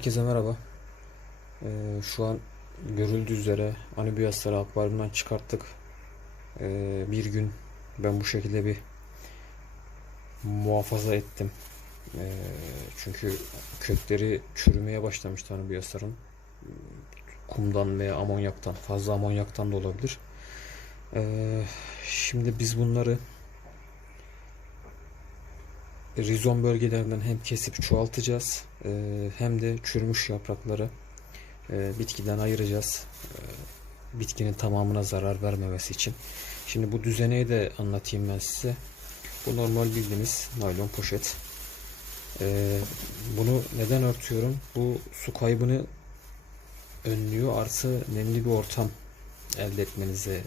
Herkese merhaba. Ee, şu an görüldüğü üzere anubiyasları akvaryumdan çıkarttık. Ee, bir gün ben bu şekilde bir muhafaza ettim. Ee, çünkü kökleri çürümeye başlamıştı anubiyasların. Kumdan veya amonyaktan, fazla amonyaktan da olabilir. Ee, şimdi biz bunları rizom bölgelerinden hem kesip çoğaltacağız e, hem de çürümüş yaprakları e, bitkiden ayıracağız. Bitkinin tamamına zarar vermemesi için. Şimdi bu düzeneyi de anlatayım ben size. Bu normal bildiğiniz naylon poşet. Bunu neden örtüyorum? Bu su kaybını önlüyor. Artı nemli bir ortam elde etmenize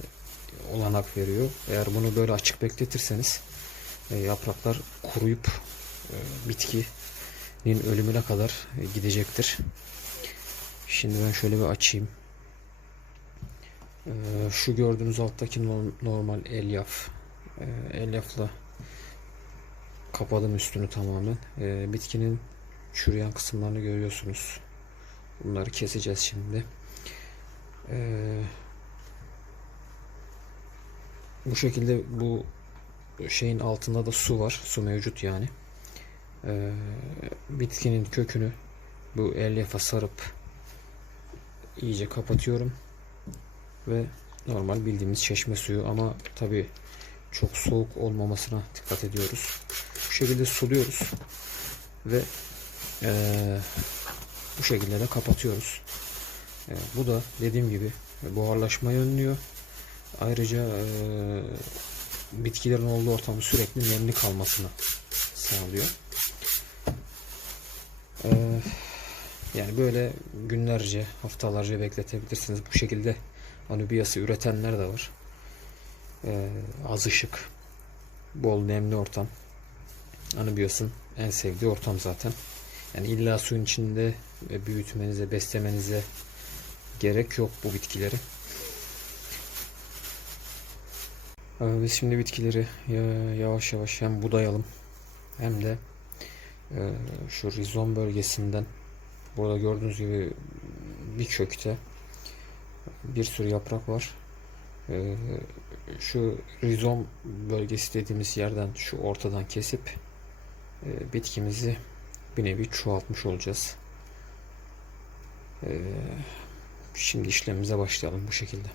olanak veriyor. Eğer bunu böyle açık bekletirseniz yapraklar kuruyup e, bitkinin ölümüne kadar e, gidecektir. Şimdi ben şöyle bir açayım. E, şu gördüğünüz alttaki norm- normal elyaf. E, elyafla kapadım üstünü tamamen. E, bitkinin çürüyen kısımlarını görüyorsunuz. Bunları keseceğiz şimdi. E, bu şekilde bu şeyin altında da su var. Su mevcut yani. Ee, bitkinin kökünü bu elyafa sarıp iyice kapatıyorum. Ve normal bildiğimiz çeşme suyu ama tabi çok soğuk olmamasına dikkat ediyoruz. Bu şekilde suluyoruz. Ve ee, bu şekilde de kapatıyoruz. Ee, bu da dediğim gibi buharlaşmayı önlüyor. Ayrıca ee, bitkilerin olduğu ortamda sürekli nemli kalmasını sağlıyor. Ee, yani böyle günlerce, haftalarca bekletebilirsiniz. Bu şekilde anubiyası üretenler de var. Ee, az ışık, bol nemli ortam. Anubiyasın en sevdiği ortam zaten. Yani illa suyun içinde büyütmenize, beslemenize gerek yok bu bitkileri. Ee, Biz şimdi bitkileri ya- yavaş yavaş hem budayalım hem de e, şu rizom bölgesinden burada gördüğünüz gibi bir kökte bir sürü yaprak var. Ee, Şu rizom bölgesi dediğimiz yerden şu ortadan kesip e, bitkimizi bir nevi çoğaltmış olacağız. Ee, Şimdi işlemimize başlayalım bu şekilde.